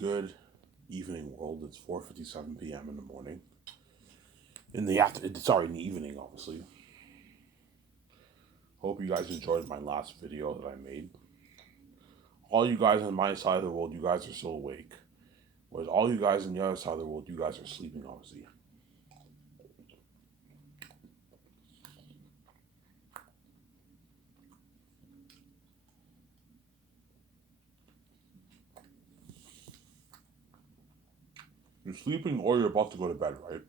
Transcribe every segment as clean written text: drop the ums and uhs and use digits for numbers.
Good evening, world. It's 4:57 p.m. in the morning. In the evening, obviously. Hope you guys enjoyed my last video that I made. All you guys on my side of the world, you guys are still awake. Whereas all you guys on the other side of the world, you guys are sleeping, obviously. You're sleeping or you're about to go to bed, right?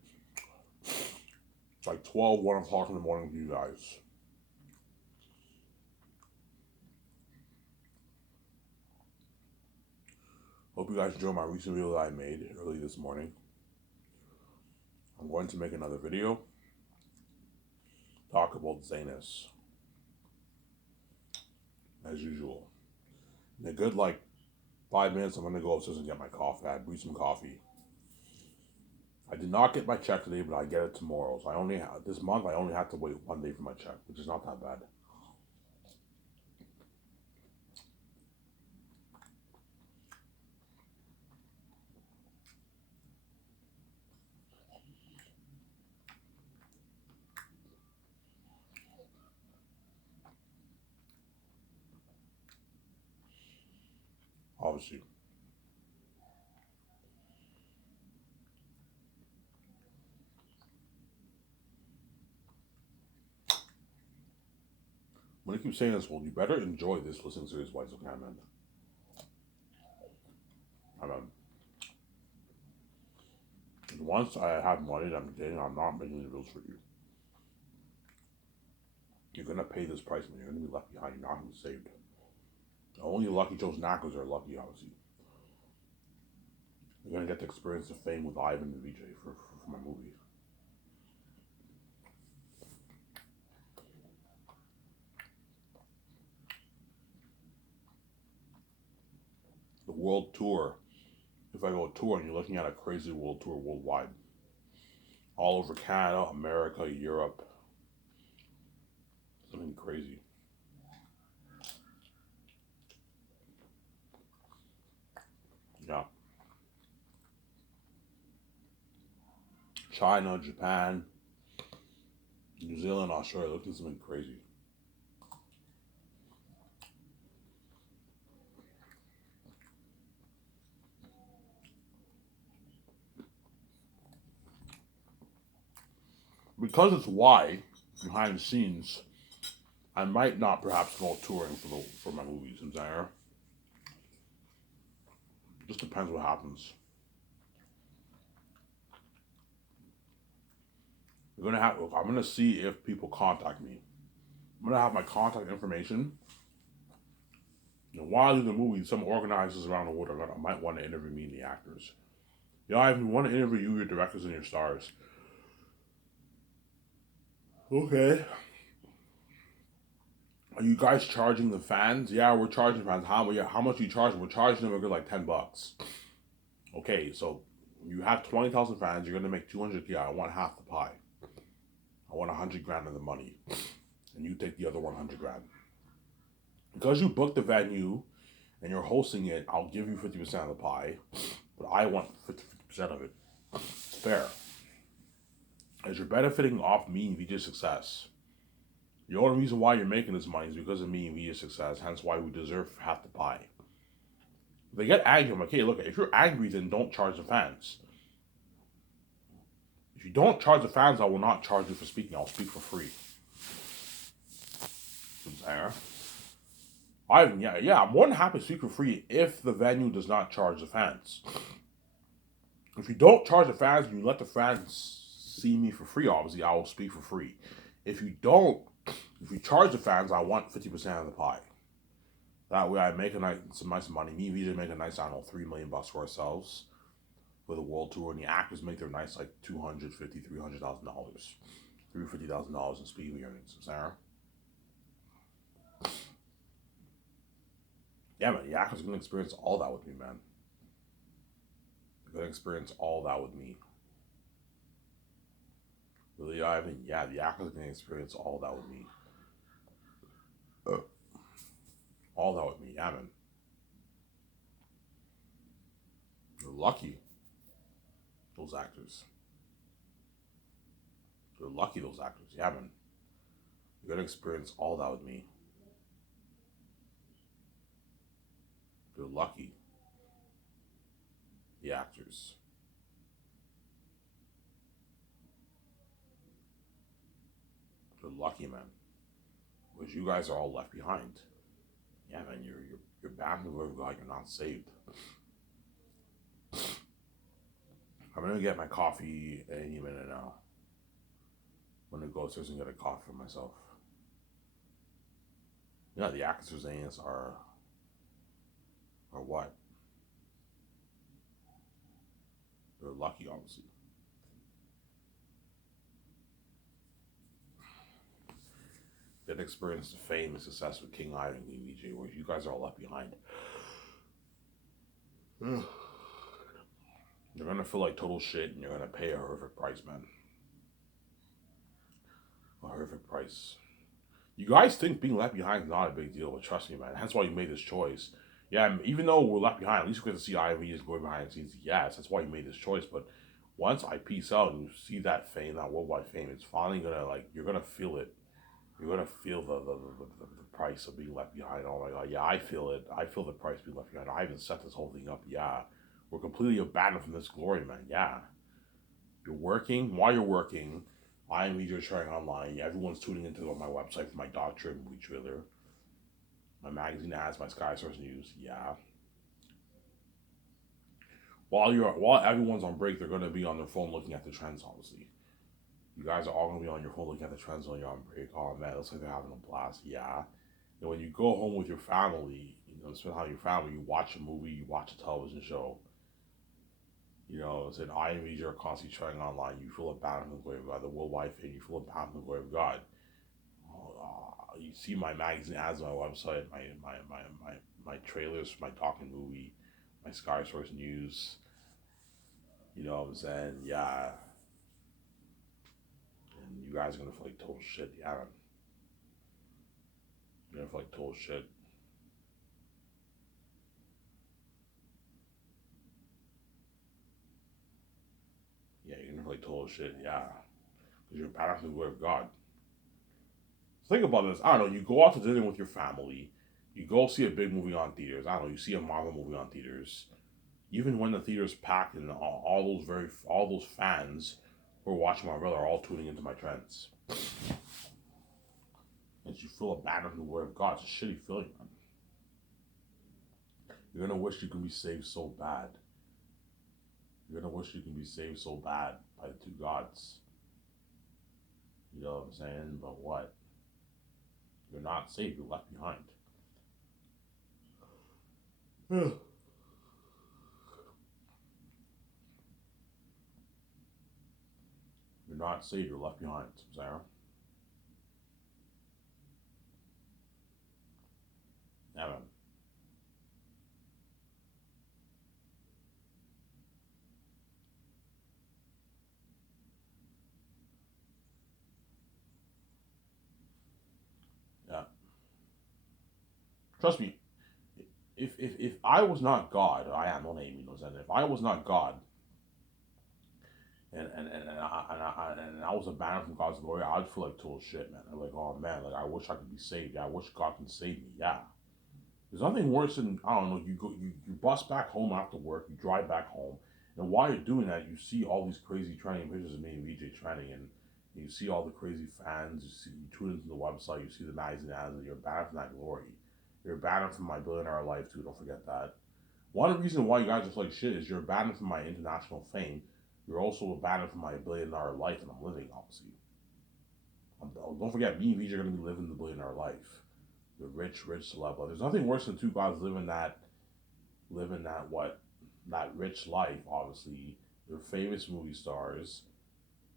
It's like 12, 1 o'clock in the morning for you guys. Hope you guys enjoyed my recent video that I made early this morning. I'm going to make another video. Talk about Zanus. As usual. In a good 5 minutes, I'm going to go upstairs and get my coffee. I brewed some coffee. I did not get my check today, but I get it tomorrow. So this month I only have to wait 1 day for my check, which is not that bad. Obviously. When I keep saying this, well, you better enjoy this listening to this while it's okay, man. Once I have money that I'm getting, I'm not making the bills for you. You're gonna pay this price, man. You're gonna be left behind. You're not gonna be saved. Only Lucky Joe's knackers are lucky, obviously. You're gonna get to experience the fame with Ivan and VJ for my movie. The world tour. If I go touring, you're looking at a crazy world tour worldwide. All over Canada, America, Europe. Something crazy. Yeah. China, Japan, New Zealand, Australia. Looking at something crazy. Because it's wide behind the scenes, I might not perhaps go touring for my movies in Zaire. Just depends what happens. I'm gonna see if people contact me. I'm gonna have my contact information. While I do the movie, some organizers around the world might want to interview me and the actors. If you want to interview you, your directors and your stars. Okay. Are you guys charging the fans? Yeah, we're charging fans. How much are you charging? We're charging them a good $10. Okay, so you have 20,000 fans. You're gonna make 200K. I want half the pie. I want 100 grand of the money, and you take the other 100 grand. Because you booked the venue and you're hosting it, I'll give you 50% of the pie, but I want 50% of it. It's fair. As you're benefiting off me and VJ's success. The only reason why you're making this money is because of me and VJ's success, hence why we deserve half the pie. If they get angry, I'm like, hey, look, if you're angry, then don't charge the fans. If you don't charge the fans, I will not charge you for speaking. I'll speak for free. I'm more than happy to speak for free if the venue does not charge the fans. If you don't charge the fans and you let the fans see me for free, obviously, I will speak for free. If you charge the fans, I want 50% of the pie. That way I make some nice money. Me and VJ make a nice, I don't know, $3 million for ourselves for the world tour, and the actors make their nice $250,000, $300,000, $350,000 in speaking earnings. Sarah? Yeah, man, the actors are gonna experience all that with me, man. They're gonna experience all that with me. Really, Ivan? Yeah, the actors are gonna experience all that with me. All that with me, yeah, man. They're lucky, those actors. They're lucky, those actors. Yeah, man. You're gonna experience all that with me. They're lucky, the actors. They're lucky, man. Because you guys are all left behind. Yeah, man, you're bound to the word of God. You're not saved. I'm gonna get my coffee any minute now. I'm gonna go upstairs and get a coffee for myself. Yeah, the actors saying this are what? They're lucky, obviously. They didn't experience the fame and success with King Ivan and VJ, where you guys are all left behind. You're gonna feel like total shit, and you're gonna pay a horrific price, man. A horrific price. You guys think being left behind is not a big deal, but trust me, man. That's why you made this choice. Yeah, even though we're left behind, at least we get to see IME just going behind the scenes. Yes, that's why you made this choice. But once I peace out and you see that fame, that worldwide fame, it's finally gonna you're gonna feel it. You're gonna feel the price of being left behind. Oh my god, yeah, I feel it. I feel the price of being left behind. I even set this whole thing up. Yeah, we're completely abandoned from this glory, man. Yeah, you're working while you're working. I am video sharing online. Yeah, everyone's tuning into my website for my doctrine movie trailer. My magazine ads, my Sky Source News. Yeah. While everyone's on break, they're gonna be on their phone looking at the trends. Obviously, you guys are all gonna be on your phone looking at the trends when you're on break. Oh man, looks like they're having a blast. Yeah. And when you go home with your family, spend time with your family. You watch a movie, you watch a television show. It's an I am media are constantly trying online. You feel abandoned from the glory of God, the worldwide fame. You feel abandoned from the glory of God. You see my magazine ads on my website, my trailers for my talking movie, my Sky Source News. You know what I'm saying? Yeah. And you guys are gonna feel like total shit. Yeah. You're gonna feel like total shit. Yeah, you're gonna feel like total shit. Yeah. Because you're abandoned from the glory of God. Think about this. I don't know. You go out to dinner with your family. You go see a big movie on theaters. I don't know. You see a Marvel movie on theaters. Even when the theater's packed and all those fans who are watching my brother are all tuning into my trends. And you feel abandoned from the word of God. It's a shitty feeling, man. You're gonna wish you can be saved so bad. You're gonna wish you can be saved so bad by the two gods. You know what I'm saying? But what? You're not saved. You're left behind. You're not saved. You're left behind, Sarah. Yeah, man. Yeah. Trust me. If I was not God, I am on Amy knows that. If I was not God, and I was abandoned from God's glory, I'd feel like total shit, man. I'm like, oh man, like I wish I could be saved. Yeah, I wish God can save me. Yeah. There's nothing worse than I don't know. You bus back home after work. You drive back home, and while you're doing that, you see all these crazy trending pictures of me and VJ trending, and you see all the crazy fans. You tune into the website. You see the magazine ads, and you're abandoned from that glory. You're abandoned from my billionaire life too. Don't forget that. One reason why you guys are like shit is you're abandoned from my international fame. You're also abandoned from my billionaire life that I'm living, obviously. Don't forget, me and VJ are going to be living the billionaire life. The rich celeb life. There's nothing worse than two guys that rich life, obviously. They're famous movie stars.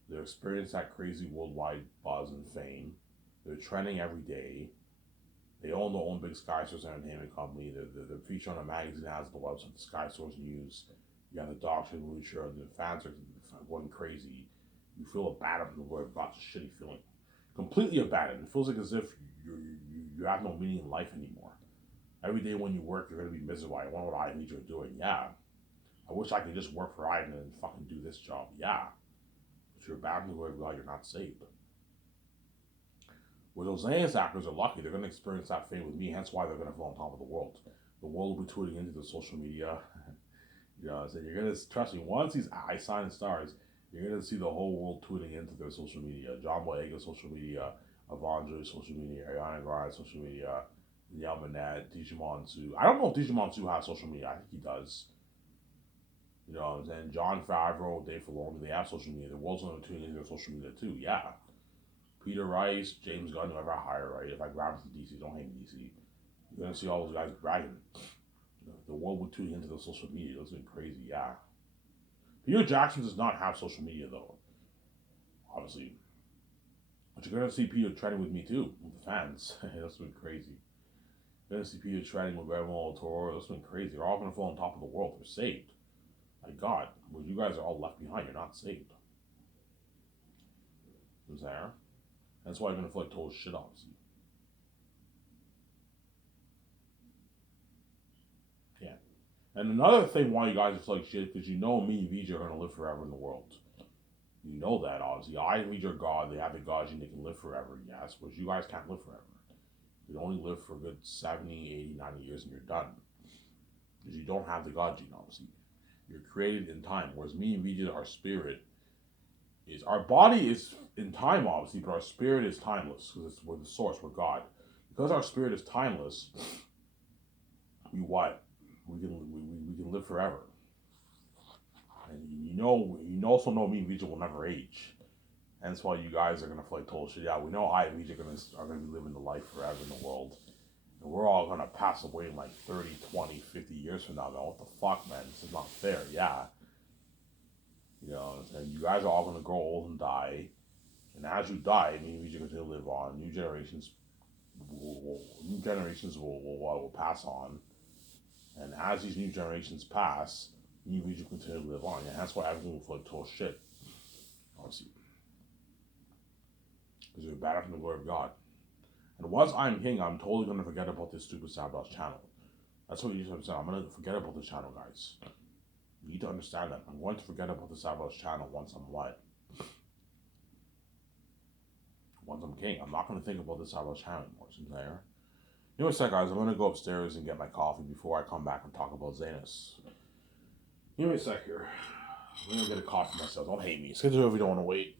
They're experiencing that crazy worldwide buzz and fame. They're trending every day. They own their own big Sky Source entertainment company. They're featured on a magazine as the website, the Sky Source News. You got the Doctor movie show, and the fans are going crazy. You feel abandoned from the word of God's a shitty feeling. Completely abandoned. It feels like as if you have no meaning in life anymore. Every day when you work, you're going to be miserable. I wonder what I need you're doing. Yeah. I wish I could just work for Biden and fucking do this job. Yeah. If you're bad in the word of God, you're not saved. Well, those Zionist actors are lucky. They're going to experience that fame with me. Hence why they're going to feel on top of the world. The world will be tweeting into the social media. You know, so you're going to, trust me, once these Einstein stars, you're going to see the whole world tweeting into their social media. John Boyega social media, Avandra social media, Ariana Grande social media, Yelmanet, Digimon Su. I don't know if Digimon Su has social media. I think he does. You know, and John Favreau, Dave Filoni, they have social media. The world's going to tune into their social media too. Yeah. Peter Rice, James Gunn, whoever I hire, right? If I grab him from DC, don't hate me, DC. You're gonna see all those guys bragging. The world would tune into the social media. That's been crazy, yeah. Peter Jackson does not have social media though, obviously. But you're gonna see Peter trending with me too, with the fans. That's been crazy. You're gonna see Peter trending with Guillermo del Toro. That's been crazy. They're all gonna fall on top of the world. They're saved. My God, well, you guys are all left behind. You're not saved. Who's there? That's why you're gonna feel like total shit, obviously. Yeah. And another thing why you guys are like shit, because you know me and VJ are gonna live forever in the world. You know that, obviously. I and VJ are God, they have the gods and they can live forever, yes, but you guys can't live forever. You only live for a good 70, 80, 90 years and you're done. Because you don't have the God gene, obviously. You're created in time. Whereas me and VJ, our spirit is, our body is in time, obviously, but our spirit is timeless, because we're the source, we're God. Because our spirit is timeless, we what? We can live forever. And you also know me and Vijay will never age. And that's why you guys are gonna feel like total shit. Yeah, we know I and Vijay are gonna be living the life forever in the world. And we're all gonna pass away in like 30, 20, 50 years from now. Man, what the fuck, man? This is not fair, yeah. You know, and you guys are all gonna grow old and die. And as you die, me and Vijay continue to live on. New generations will pass on. And as these new generations pass, new region continue to live on. And that's why everyone will feel like total shit. Obviously. Because you're bad from the glory of God. And once I'm king, I'm totally going to forget about this stupid Sabbath channel. That's what you need to understand. I'm going to forget about this channel, guys. You need to understand that. I'm going to forget about the Sabbath channel once I'm what? Once I'm king. I'm not going to think about the Sabbath channel anymore. So there. You know what's that, guys? I'm going to go upstairs and get my coffee before I come back and talk about Zanus. Give me a sec here. I'm going to get a coffee myself. Don't hate me. Schedule if you don't want to wait.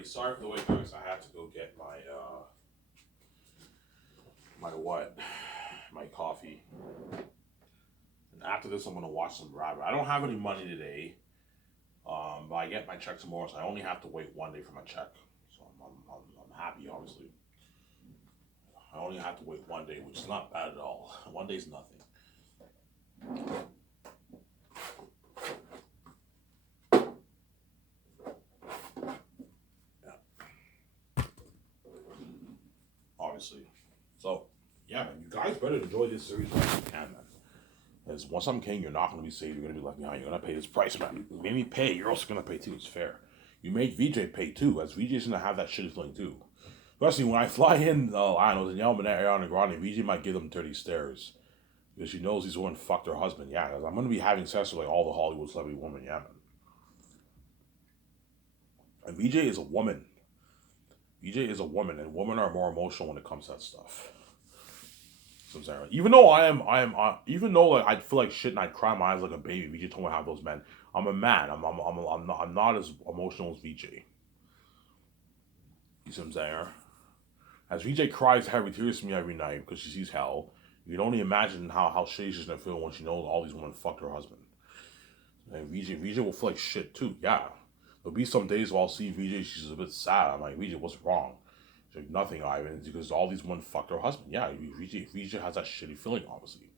everybody. Sorry for the wait, guys. I had to go get my coffee. And after this, I'm gonna watch some Rabbit. I don't have any money today. But I get my check tomorrow, so I only have to wait 1 day for my check. So I'm happy, obviously. I only have to wait 1 day, which is not bad at all. 1 day's nothing. Yeah. Obviously. So, yeah, man, you guys better enjoy this series when you can, man. Because once I'm king, you're not going to be saved. You're going to be left behind. You're going to pay this price, man. You made me pay. You're also going to pay too. It's fair. You made VJ pay too, as VJ's going to have that shitty feeling too. Especially when I fly in, I don't know, Danielle and Ariana Grande, VJ might give them dirty stares. Because she knows he's going to fuck their husband. Yeah, I'm going to be having sex with like all the Hollywood celebrity women. Yeah, man. And VJ is a woman. VJ is a woman, and women are more emotional when it comes to that stuff. Even though even though like I'd feel like shit and I'd cry my eyes like a baby, VJ told me how those men. I'm a man. I'm not as emotional as VJ. You see what I'm saying? As VJ cries heavy tears to me every night because she sees hell, you can only imagine how shitty she's gonna feel when she knows all these women fucked her husband. And VJ will feel like shit too. Yeah, there'll be some days where I'll see VJ, she's a bit sad. I'm like, VJ, what's wrong? She's like, nothing, Ivan. It's because all these women fucked her husband. Yeah, VJ has that shitty feeling, obviously.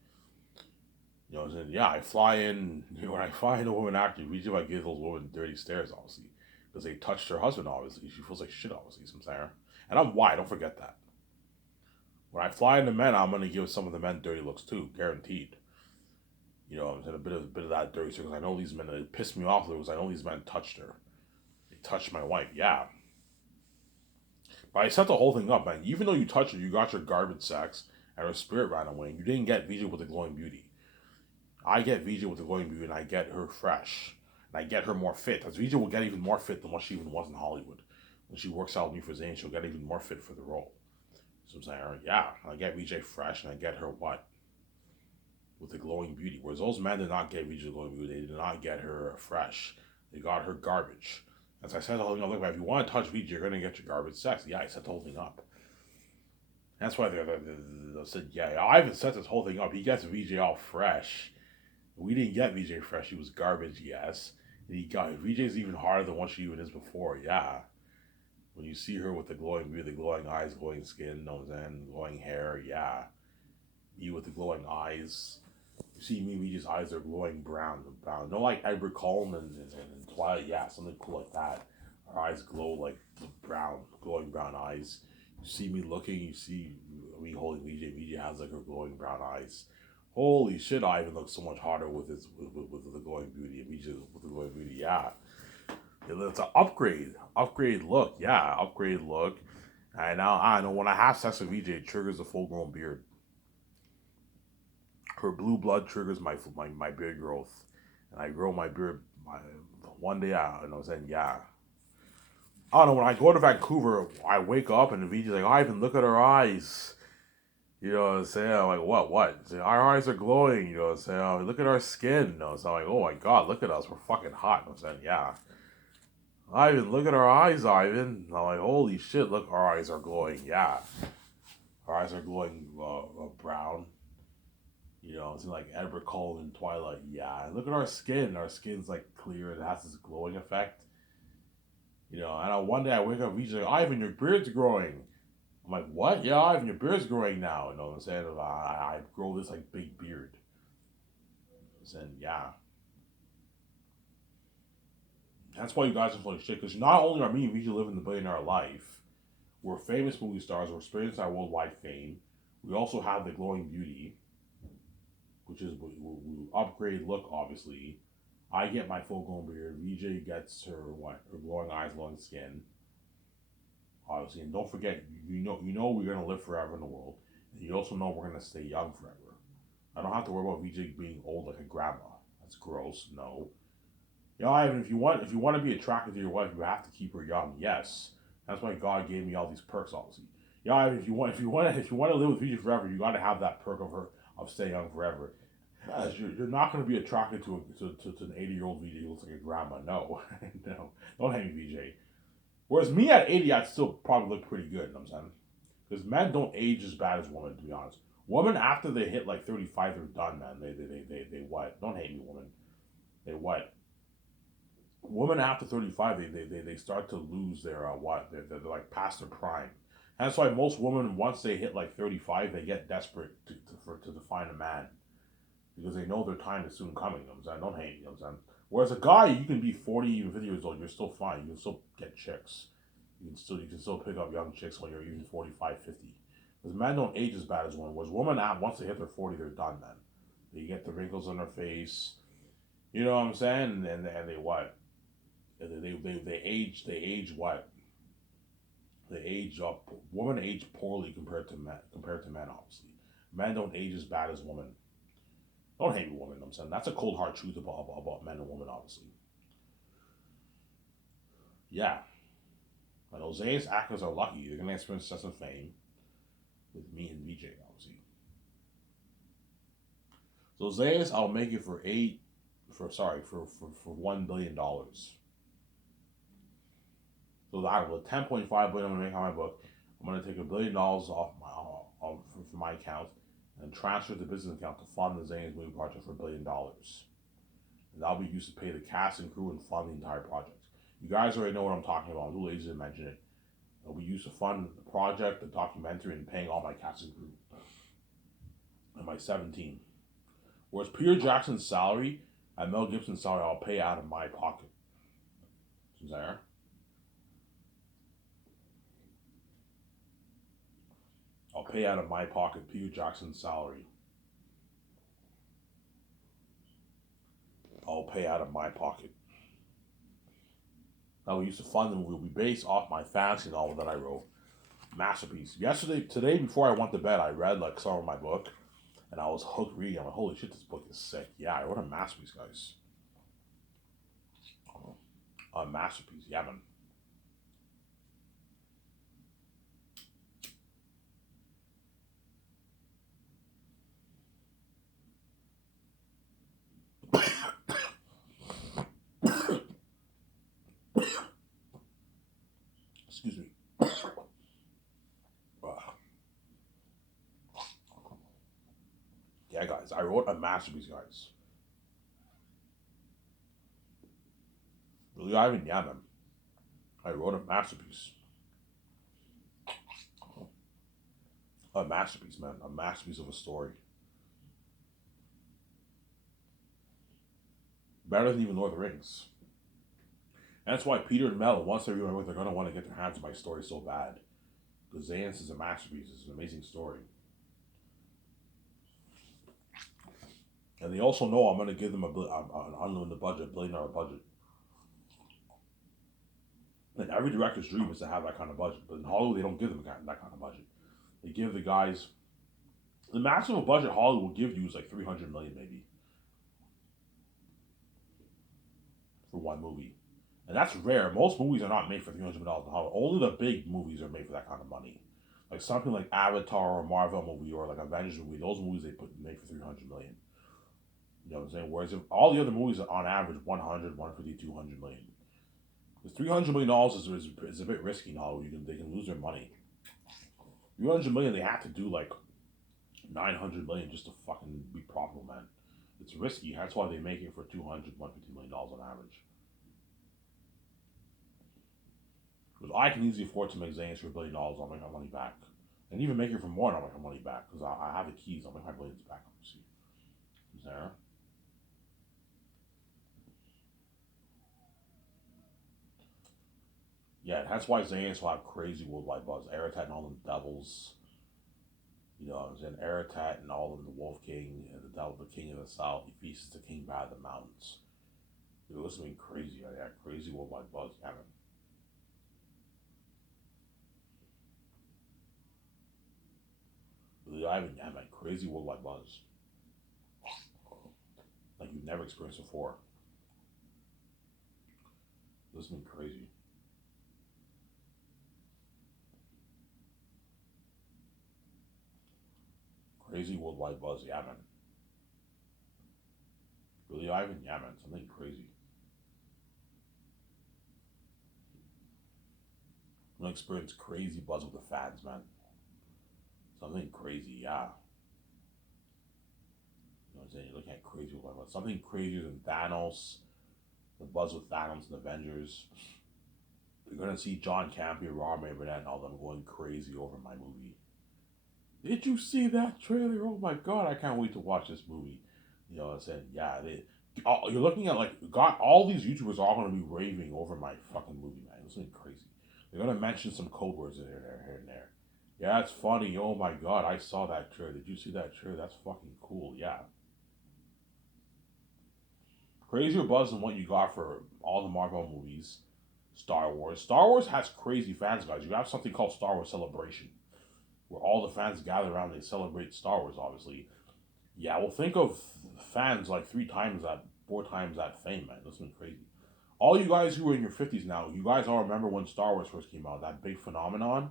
You know what I'm saying? Yeah, I fly in, when I find a woman actor, VJ might give those women dirty stares, obviously. Because they touched her husband, obviously. She feels like shit, obviously, you know what I'm saying? And I'm white, don't forget that. When I fly into men, I'm going to give some of the men dirty looks too, guaranteed. You know what I'm saying? A bit of that dirty, because I know these men, it pissed me off because I know these men touched her. They touched my wife, yeah. But I set the whole thing up, man. Even though you touched her, you got your garbage sex, and her spirit ran away, and you didn't get VJ with the glowing beauty. I get VJ with the glowing beauty, and I get her fresh. And I get her more fit. Because VJ will get even more fit than what she even was in Hollywood. When she works out with me for Zayn, she'll get even more fit for the role. So I'm saying, yeah, I get VJ fresh, and I get her what? With the glowing beauty. Whereas those men did not get VJ with the glowing beauty. They did not get her fresh. They got her garbage. As I said the whole thing up, look, if you want to touch VJ, you're going to get your garbage sex. Yeah, I set the whole thing up. That's why they said, yeah, Ivan set this whole thing up. He gets VJ all fresh. We didn't get VJ fresh. He was garbage, yes. And he got VJ's even harder than what she even is before, yeah. When you see her with the glowing beauty, the glowing eyes, glowing skin, nose and glowing hair, yeah. You with the glowing eyes. You see me, VJ's eyes are glowing brown. No like Edward Cullen and Twilight, yeah, something cool like that. Our eyes glow like brown, glowing brown eyes. You see me looking, you see me holding VJ. VJ has like her glowing brown eyes. Holy shit, Ivan looks so much hotter with the glowing beauty. And VJ with the glowing beauty, yeah. It's an upgrade look, yeah, upgrade look. And now I know when I have sex with VJ, it triggers a full grown beard. Her blue blood triggers my beard growth, and I grow my beard. One day, you know what I'm saying, yeah. I don't know, when I go to Vancouver, I wake up and the VJ's like, Ivan, look at her eyes. You know what I'm saying? I'm like, what? So our eyes are glowing, you know what I'm saying? Look at our skin. You know, so I'm like, oh my god, look at us. We're fucking hot. You know what I'm saying? Yeah. Ivan, look at our eyes, Ivan. And I'm like, holy shit, look, our eyes are glowing. Yeah. Our eyes are glowing brown. You know, it's like Edward Cullen in Twilight. Yeah. Look at our skin. Our skin's like clear. It has this glowing effect. You know, and one day I wake up, VJ's like, Ivan, your beard's growing. I'm like, what? Yeah, Ivan, your beard's growing now. You know what I'm saying? I grow this like big beard. I'm saying, yeah. That's why you guys are full of shit. Because not only are me and VJ living the billionaire life, we're famous movie stars, we're experiencing our worldwide fame. We also have the glowing beauty, which is we upgrade look, obviously. I get my full grown beard. VJ gets her her glowing eyes, glowing skin. Obviously, and don't forget, you know we're gonna live forever in the world. And you also know we're gonna stay young forever. I don't have to worry about VJ being old like a grandma. That's gross. No. Yeah, Ivan, if you want to be attracted to your wife, you have to keep her young. Yes, that's why God gave me all these perks. Obviously, yeah, Ivan, if you want to live with VJ forever, you got to have that perk of staying young forever. You're not going to be attracted to an 80-year-old VJ who looks like a grandma. No, no, don't hate me, VJ. Whereas me at 80, I'd still probably look pretty good. You know what I'm saying? Because men don't age as bad as women, to be honest. Women after they hit like 35, they're done, man. They what? Don't hate me, woman. They what? Women after 35, they start to lose their what? They're like past their prime. And that's why most women, once they hit like 35, they get desperate to find a man because they know their time is soon coming. You know what I'm saying? Don't hate me. You know what I'm saying? Whereas a guy, you can be 40, even 50 years old, you're still fine. You can still get chicks. You can still pick up young chicks when you're even 45, 50. Because men don't age as bad as women. Whereas women, once they hit their 40, they're done, man. They get the wrinkles on their face. You know what I'm saying? And they what? They age what? They age up. Women age poorly compared to men, obviously. Men don't age as bad as women. Don't hate me, women. I'm saying that's a cold hard truth about men and women, obviously. Yeah, but Jose's actors are lucky. They're gonna experience success and fame with me and VJ, obviously. So Zayas, I'll make it for $1 billion. So out of the 10.5 billion I'm gonna make on my book, I'm gonna take $1 billion off from my account and transfer the business account to fund the Zane's movie project for $1 billion. And that'll be used to pay the cast and crew and fund the entire project. You guys already know what I'm talking about. I'm too lazy to mention it. It'll be used to fund the project, the documentary, and paying all my cast and crew and my 17. Whereas Peter Jackson's salary and Mel Gibson's salary, I'll pay out of my pocket. There. I'll pay out of my pocket Peter Jackson's salary. I'll pay out of my pocket. That we used to fund the movie will be based off my fantasy novel that I wrote. Masterpiece. Today, before I went to bed, I read like some of my book, and I was hooked reading. I'm like, holy shit, this book is sick. Yeah, I wrote a masterpiece, guys. A masterpiece, yeah, man. Excuse me. Yeah, guys, I wrote a masterpiece, guys. Really, Ivan Yaman. I wrote a masterpiece. A masterpiece, man. A masterpiece of a story. Better than even Lord of the Rings. And that's why Peter and Mel, once they read my book, they're going to want to get their hands on my story so bad. Because Zayas is a masterpiece. It's an amazing story. And they also know I'm going to give them an unlimited budget, $1 billion budget. And every director's dream is to have that kind of budget. But in Hollywood, they don't give them that kind of budget. They give the guys the maximum budget Hollywood will give you is like 300 million maybe for one movie, and that's rare. Most movies are not made for $300 million in Hollywood. Only the big movies are made for that kind of money. Like something like Avatar or Marvel movie or like Avengers movie. Those movies they made for 300 million. You know what I'm saying? Whereas if all the other movies are on average 100, 150, 200 million. Because $300 million is a bit risky in Hollywood. They can lose their money. 300 million, they have to do like 900 million just to fucking be profitable, man. It's risky. That's why they make it for 200, $150 million on average. Because I can easily afford to make Zane's for $1 billion. I'll make my money back. And even make it for more, and I'll make my money back. Because I have the keys. I'll make my billions back, obviously. Is there? Yeah, that's why Zane's will have crazy worldwide buzz. Aratat and all them devils. You know what I'm saying? Aratat and all of them, the Wolf King and the Devil, the King of the South. He feasts the King by the mountains. It was something crazy. Yeah, crazy worldwide buzz. Yeah, man. Really, yeah, man. Crazy worldwide buzz. Like you've never experienced before. This has been crazy. Crazy worldwide buzz. Yeah, man. Really, Ivan? Yeah, man. Something crazy. You're gonna experience crazy buzz with the fans, man. Something crazy, yeah. You know what I'm saying? You're looking at crazy with something crazier than Thanos, the buzz with Thanos and Avengers. You're gonna see John Campea, Robert Burnett, and all them going crazy over my movie. Did you see that trailer? Oh my god, I can't wait to watch this movie. You know what I'm saying? Yeah, you're looking at like God. All these YouTubers are all gonna be raving over my fucking movie, man. It's gonna be crazy. They're gonna mention some code words in there, here and there. Yeah, it's funny. Oh my god, I saw that trailer. Did you see that trailer? That's fucking cool. Yeah. Crazier buzz than what you got for all the Marvel movies. Star Wars. Star Wars has crazy fans, guys. You have something called Star Wars Celebration, where all the fans gather around and they celebrate Star Wars, obviously. Yeah, well, think of fans like 3 times that, 4 times that fame, man. That's been crazy. All you guys who are in your 50s now, you guys all remember when Star Wars first came out, that big phenomenon?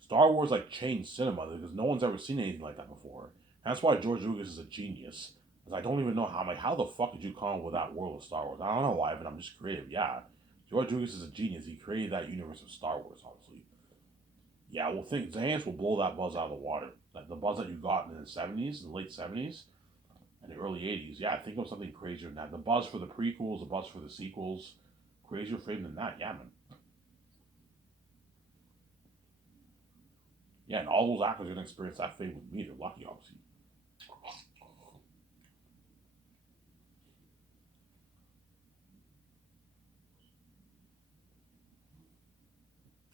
Star Wars like changed cinema because no one's ever seen anything like that before. That's why George Lucas is a genius. Because I don't even know how. I'm like, how the fuck did you come up with that world of Star Wars? I don't know why, but I'm just creative. Yeah, George Lucas is a genius. He created that universe of Star Wars, obviously. Yeah, well, think Xanax will blow that buzz out of the water. Like the buzz that you got in the '70s, in the late '70s, and the early '80s. Yeah, think of something crazier than that. The buzz for the prequels, the buzz for the sequels, crazier fame than that. Yeah, man. Yeah, and all those actors are gonna experience that fame with me. They're lucky, obviously.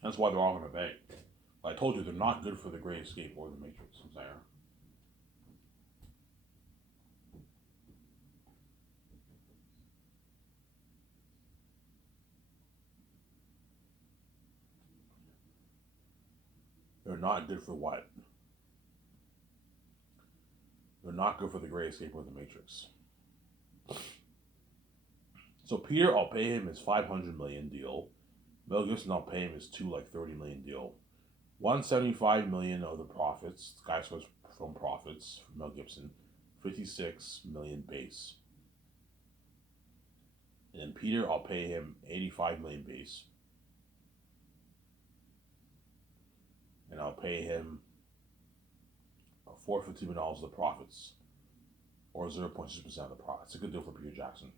That's why they're all gonna pay. I told you they're not good for the Great Escape or the Matrix. I'm saying. They're not good for what? They're not good for the Great Escape or the Matrix. So Peter, I'll pay him his 500 million deal. Mel Gibson, I'll pay him his two like 30 million deal. 175 million of the profits. Skyscraper's film profits from Mel Gibson. 56 million base. And then Peter, I'll pay him 85 million base. And I'll pay him $450 of the profits. Or 0.6% of the profits. It's a good deal for Peter Jackson.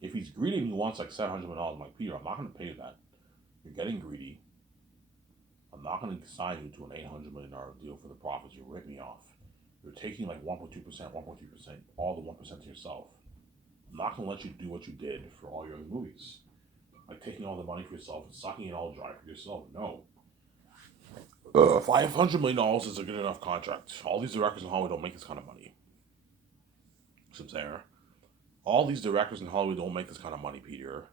If he's greedy and he wants like $700 I'm like, Peter, I'm not going to pay you that. You're getting greedy. I'm not going to sign you to an $800 million deal for the profits. You're ripping me off. You're taking like 1.2%, 1.3%, all the 1% to yourself. I'm not going to let you do what you did for all your other movies. Like taking all the money for yourself and sucking it all dry for yourself. No. $500 million is a good enough contract. All these directors in Hollywood don't make this kind of money. Some there. All these directors in Hollywood don't make this kind of money, Peter.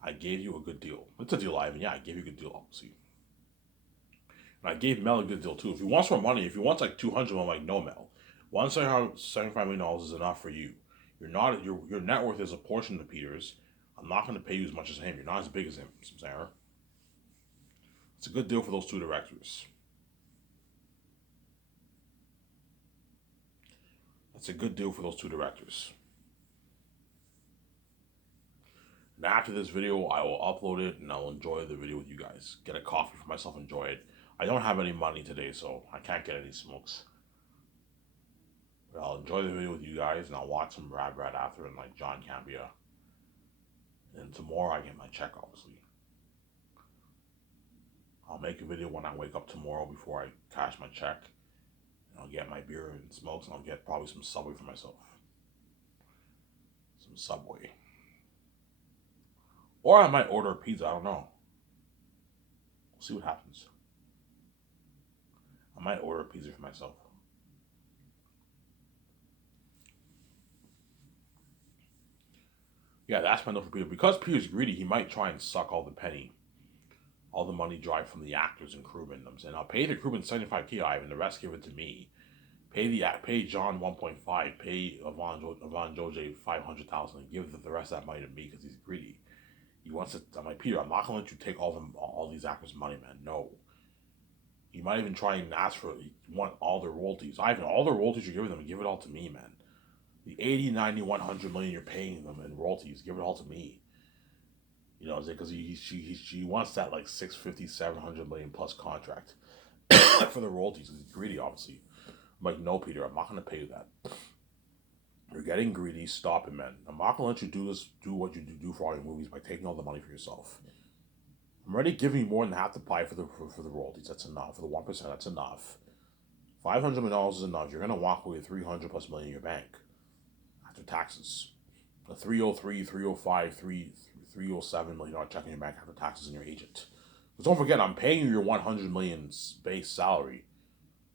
I gave you a good deal. It's a deal, Ivan. Yeah, I gave you a good deal, obviously. And I gave Mel a good deal too. If he wants more money, if he wants like 200, I'm like, no, Mel. $175 million is enough for you. You're not your net worth is a portion of Peter's. I'm not going to pay you as much as him. You're not as big as him, Sarah. It's a good deal for those two directors. It's a good deal for those two directors. And after this video, I will upload it and I'll enjoy the video with you guys. Get a coffee for myself, enjoy it. I don't have any money today, so I can't get any smokes. But I'll enjoy the video with you guys and I'll watch some Brad after and like John Campea. And tomorrow I get my check, obviously. I'll make a video when I wake up tomorrow before I cash my check. And I'll get my beer and smokes and I'll get probably some Subway for myself. Some Subway. Or I might order a pizza, I don't know. We'll see what happens. I might order a pizza for myself. Yeah, that's my note for Peter. Because Peter's greedy, he might try and suck all the money dry from the actors and crewmen. I'm saying, I'll pay the crewmen 75K, and the rest give it to me. Pay John 1.5, pay Ivan Joje 500,000, and give the rest of that money to me because he's greedy. He wants it. I'm like, Peter, I'm not gonna let you take all these actors' money, man. No. He might even try and ask for want all their royalties. Ivan, all the royalties you're giving them, give it all to me, man. The 80, 90, 100 million you're paying them in royalties, give it all to me. You know, because she wants that like 650, 700 million plus contract for the royalties. He's greedy, obviously. I'm like, no, Peter, I'm not going to pay you that. You're getting greedy. Stop it, man. I'm not going to let you do what you do for all your movies by taking all the money for yourself. I'm already giving you more than half the pie for the royalties. That's enough. For the 1%, that's enough. $500 million is enough. You're going to walk away with 300 plus million in your bank after taxes. A 303, 305, 307 million dollar check in your bank after taxes and your agent. But don't forget, I'm paying you your 100 million base salary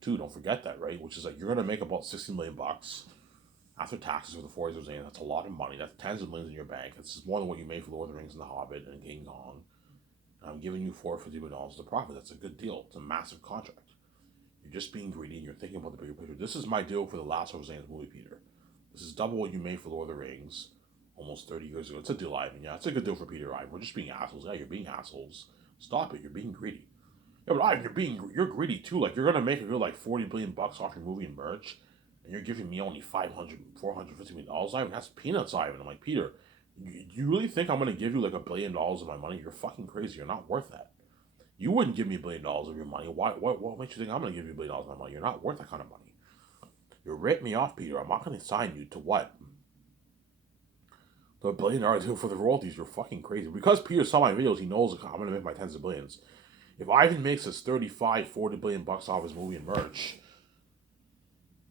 too. Don't forget that, right? Which is like you're gonna make about 60 million bucks after taxes for the 4 years. That's a lot of money. That's tens of millions in your bank. That's more than what you made for Lord of the Rings and The Hobbit and King Kong. And I'm giving you $450 million to profit. That's a good deal. It's a massive contract. You're just being greedy and you're thinking about the bigger picture. This is my deal for the last Lord of the Rings movie, Peter. This is double what you made for Lord of the Rings almost 30 years ago. It's a deal, Ivan. Yeah, it's a good deal for Peter Ivan. We're just being assholes. Yeah, you're being assholes. Stop it. You're being greedy. Yeah, but Ivan, you're greedy too. Like, you're going to make a good, like, 40 billion bucks off your movie and merch, and you're giving me only $450 million, Ivan. That's peanuts, Ivan. I'm like, Peter, you really think I'm going to give you, like, $1 billion of my money? You're fucking crazy. You're not worth that. You wouldn't give me $1 billion of your money. What makes you think I'm going to give you $1 billion of my money? You're not worth that kind of money. You rip me off, Peter. I'm not going to sign you to what? The $1 billion deal for the royalties. You're fucking crazy. Because Peter saw my videos, he knows I'm going to make my tens of billions. If Ivan makes us 35, 40 billion bucks off his movie and merch,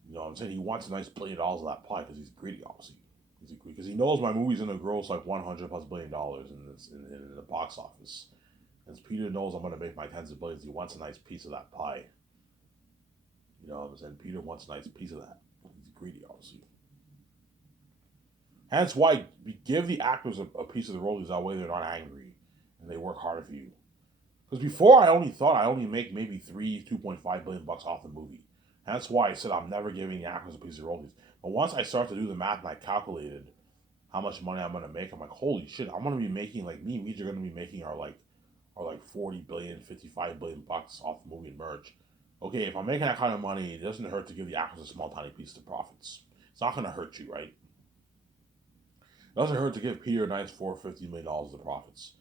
you know what I'm saying? He wants a nice $1 billion of that pie because he's greedy, obviously. He's greedy because he knows my movie's going to gross like 100 plus $1 billion in the box office. And Peter knows I'm going to make my tens of billions. He wants a nice piece of that pie. You know what I'm saying? Peter wants a nice piece of that. He's greedy, obviously. Hence why we give the actors a piece of the royalties. That way they're not angry and they work harder for you. Because before I only thought I only make maybe 2.5 billion bucks off the movie. That's why I said I'm never giving the actors a piece of royalties. But once I started to do the math and I calculated how much money I'm gonna make, I'm like, holy shit, I'm gonna be making like me and Weege are gonna be making our 40 billion, 55 billion bucks off the movie and merch. Okay, if I'm making that kind of money, it doesn't hurt to give the actors a small tiny piece of the profits. It's not gonna hurt you, right? It doesn't hurt to give Peter a nice $450 million of the profits.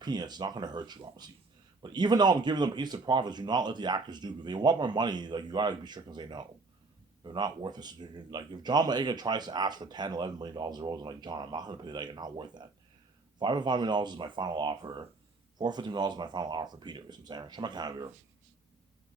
Peanuts, not going to hurt you, obviously. But even though I'm giving them a piece of profits, do not let the actors do. If they want more money, like, you gotta be strict and say no. They're not worth it. Like, if John Boyega tries to ask for $10, $11 million of roles, I'm like, John, I'm not going to pay that. You're not worth that. $5.5 million is my final offer. $450 million is my final offer for Peter. You know what I'm saying? Shut my camera here.